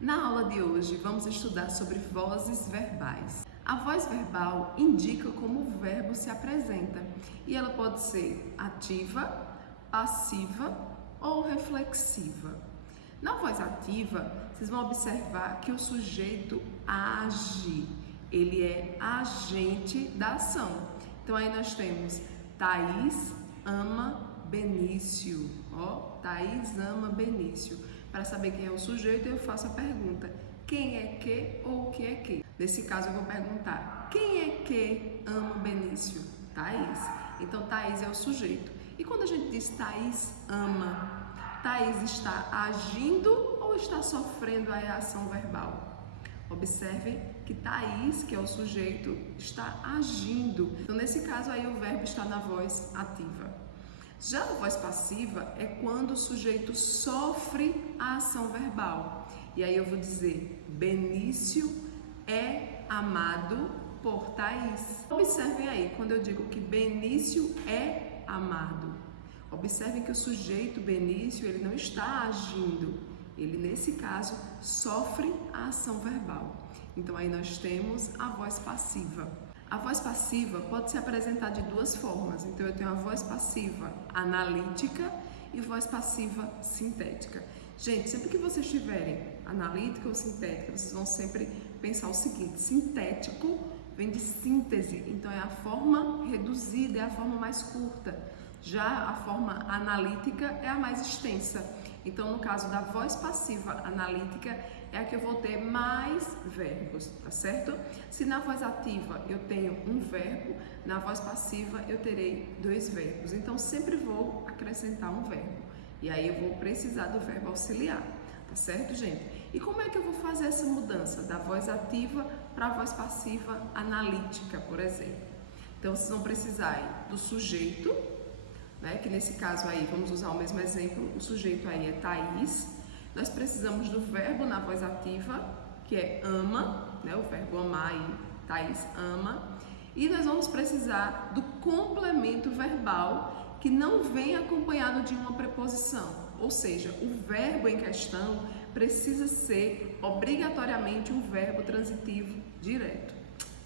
Na aula de hoje, vamos estudar sobre vozes verbais. A voz verbal indica como o verbo se apresenta e ela pode ser ativa, passiva ou reflexiva. Na voz ativa, vocês vão observar que o sujeito age, ele é agente da ação. Então aí nós temos Thaís ama Benício. Ó, Thaís ama Benício. Para saber quem é o sujeito, eu faço a pergunta: quem é que ou o que é que? Nesse caso, eu vou perguntar: quem é que ama Benício? Thaís. Então, Thaís é o sujeito. E quando a gente diz Thaís ama, Thaís está agindo ou está sofrendo a reação verbal? Observem que Thaís, que é o sujeito, está agindo. Então, nesse caso aí, o verbo está na voz ativa. Já a voz passiva é quando o sujeito sofre a ação verbal. E aí eu vou dizer: Benício é amado por Thaís. Observem aí, quando eu digo que Benício é amado. Observem que o sujeito Benício, ele não está agindo. Ele, nesse caso, sofre a ação verbal. Então aí nós temos a voz passiva. A voz passiva pode se apresentar de duas formas. Então, eu tenho a voz passiva analítica e voz passiva sintética. Gente, sempre que vocês tiverem analítica ou sintética, vocês vão sempre pensar o seguinte: sintético vem de síntese, então é a forma reduzida, é a forma mais curta. Já a forma analítica é a mais extensa. Então, no caso da voz passiva analítica, é a que eu vou ter mais verbos, tá certo? Se na voz ativa eu tenho um verbo, na voz passiva eu terei dois verbos. Então, sempre vou acrescentar um verbo. E aí eu vou precisar do verbo auxiliar, tá certo, gente? E como é que eu vou fazer essa mudança da voz ativa para a voz passiva analítica, por exemplo? Então, vocês vão precisar do sujeito, né, que nesse caso aí, vamos usar o mesmo exemplo, o sujeito aí é Thaís. Nós precisamos do verbo na voz ativa, que é ama, né, o verbo amar aí, Thaís ama. E nós vamos precisar do complemento verbal, que não vem acompanhado de uma preposição. Ou seja, o verbo em questão precisa ser obrigatoriamente um verbo transitivo direto.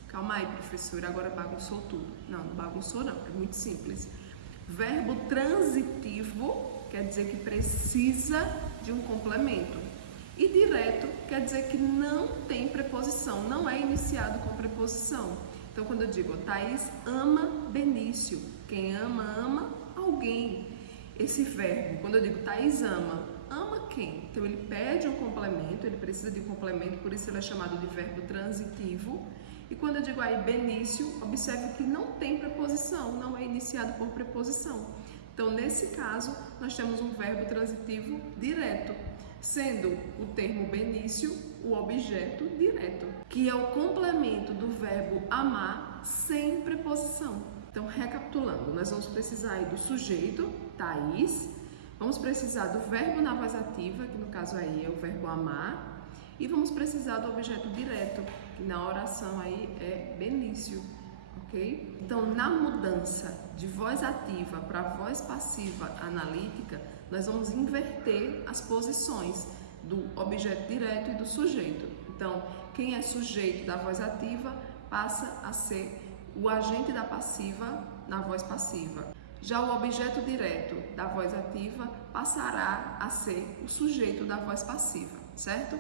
Calma aí, professora, agora bagunçou tudo. Não, não bagunçou não, é muito simples. Verbo transitivo quer dizer que precisa de um complemento. E direto quer dizer que não tem preposição, não é iniciado com preposição. Então, quando eu digo Thaís ama Benício, quem ama, ama alguém. Esse verbo, quando eu digo Thaís ama, ama quem? Então, ele pede um complemento, ele precisa de um complemento, por isso ele é chamado de verbo transitivo. E quando eu digo aí Benício, observe que não tem preposição, não é iniciado por preposição. Então, nesse caso, nós temos um verbo transitivo direto, sendo o termo Benício o objeto direto, que é o complemento do verbo amar sem preposição. Então, recapitulando, nós vamos precisar aí do sujeito, Thaís, vamos precisar do verbo na voz ativa, que no caso aí é o verbo amar, e vamos precisar do objeto direto, que na oração aí é Benício, ok? Então, na mudança de voz ativa para voz passiva analítica, nós vamos inverter as posições do objeto direto e do sujeito. Então, quem é sujeito da voz ativa passa a ser o agente da passiva na voz passiva. Já o objeto direto da voz ativa passará a ser o sujeito da voz passiva, certo?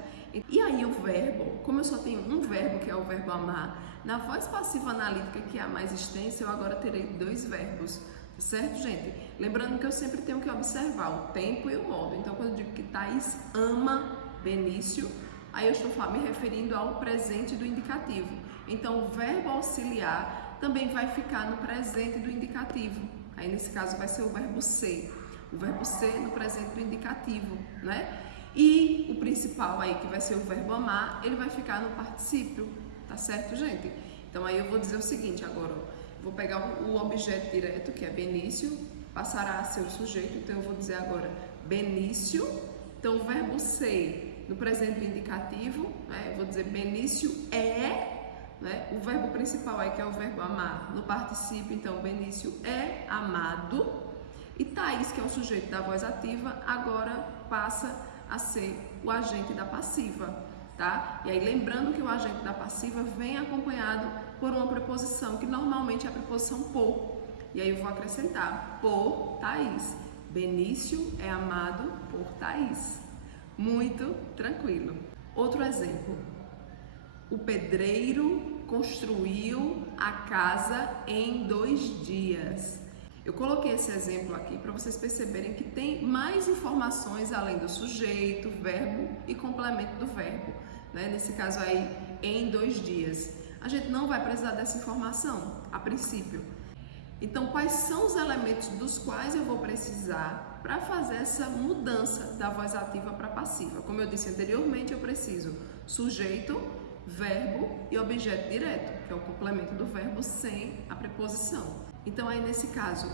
E aí o verbo, como eu só tenho um verbo, que é o verbo amar, na voz passiva analítica, que é a mais extensa, eu agora terei dois verbos, certo, gente? Lembrando que eu sempre tenho que observar o tempo e o modo. Então, quando eu digo que Thaís ama Benício, aí eu estou me referindo ao presente do indicativo. Então, o verbo auxiliar também vai ficar no presente do indicativo. Aí, nesse caso, vai ser o verbo ser. O verbo ser no presente do indicativo, né? E o principal aí, que vai ser o verbo amar, ele vai ficar no particípio, tá certo, gente? Então, aí eu vou dizer o seguinte agora, ó, vou pegar o objeto direto, que é Benício, passará a ser o sujeito, então eu vou dizer agora Benício. Então, o verbo ser no presente do indicativo, né? Eu vou dizer Benício é, né? O verbo principal aí, que é o verbo amar, no particípio, então Benício é amado. E Thaís, que é o sujeito da voz ativa, agora passa a ser o agente da passiva, tá? E aí lembrando que o agente da passiva vem acompanhado por uma preposição, que normalmente é a preposição por. E aí eu vou acrescentar por Thaís. Benício é amado por Thaís. Muito tranquilo. Outro exemplo. O pedreiro construiu a casa em 2 dias. Eu coloquei esse exemplo aqui para vocês perceberem que tem mais informações além do sujeito, verbo e complemento do verbo, né? Nesse caso aí, em 2 dias. A gente não vai precisar dessa informação, a princípio. Então, quais são os elementos dos quais eu vou precisar para fazer essa mudança da voz ativa para passiva? Como eu disse anteriormente, eu preciso sujeito, verbo e objeto direto, que é o complemento do verbo sem a preposição. Então, aí nesse caso,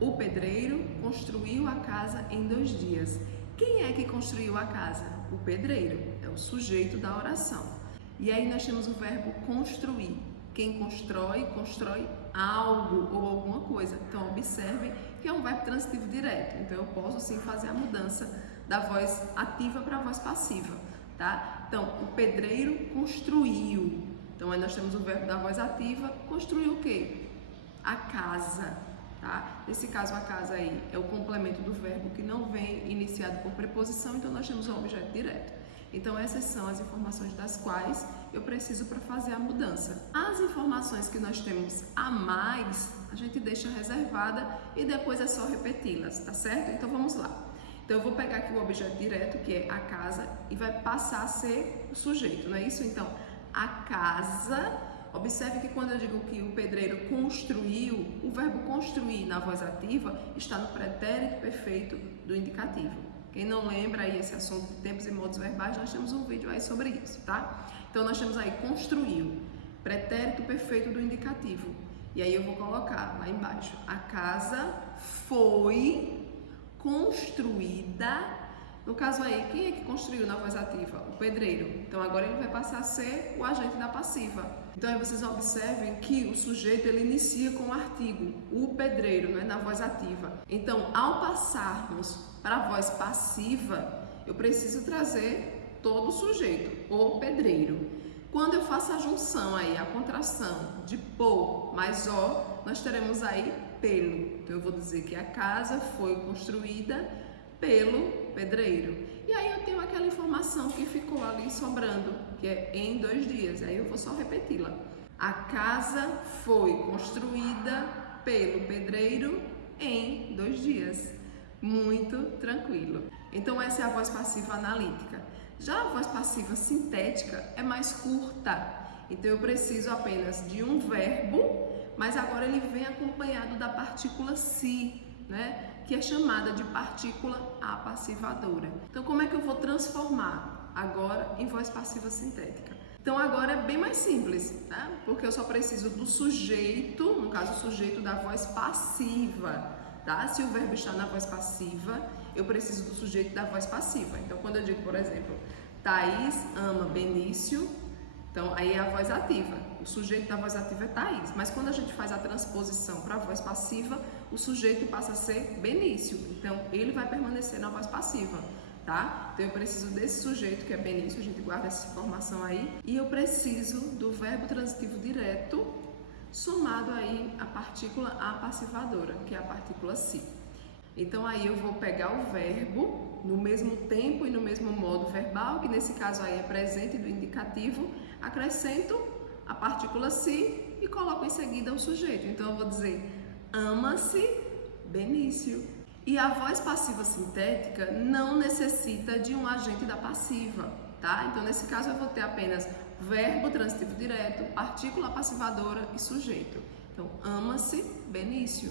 o pedreiro construiu a casa em 2 dias. Quem é que construiu a casa? O pedreiro, é o sujeito da oração. E aí nós temos o verbo construir. Quem constrói, constrói algo ou alguma coisa. Então, observe que é um verbo transitivo direto. Então, eu posso sim fazer a mudança da voz ativa para a voz passiva, tá? Então, o pedreiro construiu. Então, aí nós temos o verbo da voz ativa. Construiu o quê? A casa, tá? Nesse caso, a casa aí é o complemento do verbo que não vem iniciado por preposição, então nós temos o objeto direto. Então, essas são as informações das quais eu preciso para fazer a mudança. As informações que nós temos a mais, a gente deixa reservada e depois é só repeti-las, tá certo? Então, vamos lá. Então, eu vou pegar aqui o objeto direto, que é a casa, e vai passar a ser o sujeito, não é isso? Então, a casa. Observe que quando eu digo que o pedreiro construiu, o verbo construir na voz ativa está no pretérito perfeito do indicativo. Quem não lembra aí esse assunto de tempos e modos verbais, nós temos um vídeo aí sobre isso, tá? Então, nós temos aí construiu, pretérito perfeito do indicativo. E aí eu vou colocar lá embaixo, a casa foi construída. No caso aí, quem é que construiu na voz ativa? O pedreiro. Então, agora ele vai passar a ser o agente da passiva. Então, aí vocês observem que o sujeito, ele inicia com o artigo, o pedreiro, né, na voz ativa. Então, ao passarmos para a voz passiva, eu preciso trazer todo o sujeito, o pedreiro. Quando eu faço a junção aí, a contração de por mais o, nós teremos aí pelo. Então, eu vou dizer que a casa foi construída pelo pedreiro. E aí eu tenho aquela informação que ficou ali sobrando, que é em 2 dias. Aí eu vou só repeti-la. A casa foi construída pelo pedreiro em 2 dias. Muito tranquilo. Então, essa é a voz passiva analítica. Já a voz passiva sintética é mais curta. Então, eu preciso apenas de um verbo, mas agora ele vem acompanhado da partícula se, né? Que é chamada de partícula apassivadora. Então, como é que eu vou transformar agora em voz passiva sintética? Então, agora é bem mais simples, tá? Porque eu só preciso do sujeito, no caso, o sujeito da voz passiva, tá? Se o verbo está na voz passiva, eu preciso do sujeito da voz passiva. Então, quando eu digo, por exemplo, Thaís ama Benício, então aí é a voz ativa. O sujeito da voz ativa é Thaís, mas quando a gente faz a transposição para a voz passiva, o sujeito passa a ser Benício. Então, ele vai permanecer na voz passiva, tá? Então, eu preciso desse sujeito que é Benício, a gente guarda essa informação aí. E eu preciso do verbo transitivo direto somado aí a partícula apassivadora, que é a partícula se. Então, aí eu vou pegar o verbo no mesmo tempo e no mesmo modo verbal, que nesse caso aí é presente do indicativo, acrescento a partícula se e coloco em seguida o sujeito. Então, eu vou dizer ama-se Benício. E a voz passiva sintética não necessita de um agente da passiva, tá? Então, nesse caso, eu vou ter apenas verbo transitivo direto, partícula passivadora e sujeito. Então, ama-se Benício.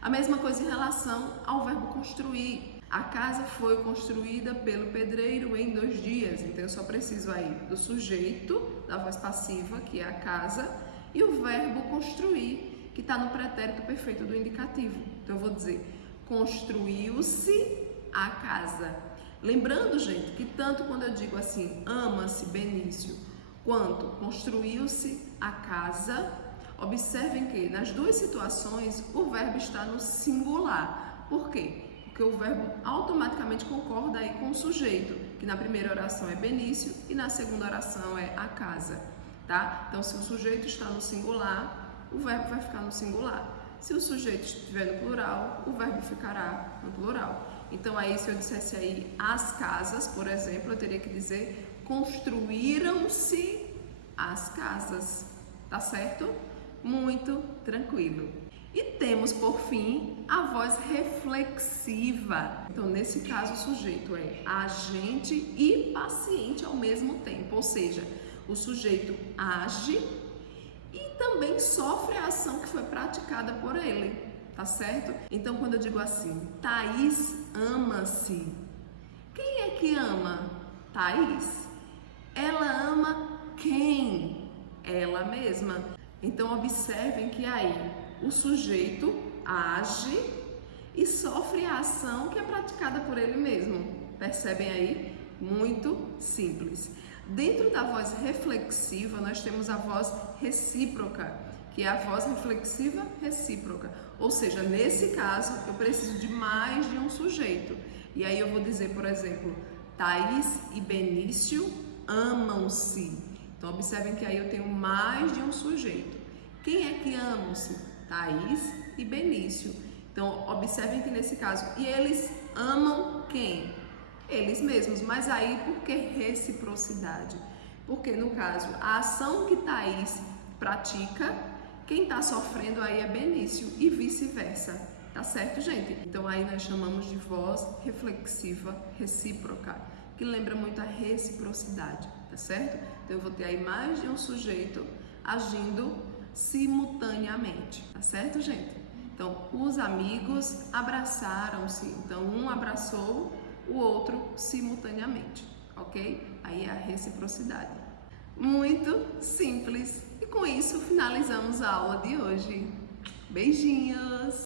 A mesma coisa em relação ao verbo construir. A casa foi construída pelo pedreiro em 2 dias. Então, eu só preciso aí do sujeito da voz passiva, que é a casa, e o verbo construir, que está no pretérito perfeito do indicativo. Então, eu vou dizer, construiu-se a casa. Lembrando, gente, que tanto quando eu digo assim, ama-se Benício, quanto construiu-se a casa, observem que nas 2 situações o verbo está no singular. Por quê? Porque o verbo automaticamente concorda aí com o sujeito, que na primeira oração é Benício e na segunda oração é a casa, tá? Então, se o sujeito está no singular, o verbo vai ficar no singular. Se o sujeito estiver no plural, o verbo ficará no plural. Então, aí, se eu dissesse aí as casas, por exemplo, eu teria que dizer construíram-se as casas, tá certo? Muito tranquilo. E temos, por fim, a voz reflexiva. Então, nesse caso, o sujeito é agente e paciente ao mesmo tempo, ou seja, o sujeito age e também sofre a ação que foi praticada por ele, tá certo? Então, quando eu digo assim, Thaís ama-se, quem é que ama Thaís? Ela ama quem? Ela mesma. Então, observem que aí o sujeito age e sofre a ação que é praticada por ele mesmo. Percebem aí? Muito simples. Dentro da voz reflexiva, nós temos a voz recíproca, que é a voz reflexiva recíproca. Ou seja, nesse caso, eu preciso de mais de um sujeito. E aí eu vou dizer, por exemplo, Thaís e Benício amam-se. Então, observem que aí eu tenho mais de um sujeito. Quem é que amam-se? Thaís e Benício. Então, observem que nesse caso, e eles amam quem? Eles mesmos, mas aí por que reciprocidade? Porque no caso, a ação que Thaís pratica, quem está sofrendo aí é Benício e vice-versa, tá certo, gente? Então aí nós chamamos de voz reflexiva recíproca, que lembra muito a reciprocidade, tá certo? Então eu vou ter aí mais de um sujeito agindo simultaneamente, tá certo, gente? Então, os amigos abraçaram-se, então um abraçou o outro simultaneamente, ok? Aí é a reciprocidade. Muito simples. E com isso finalizamos a aula de hoje. Beijinhos!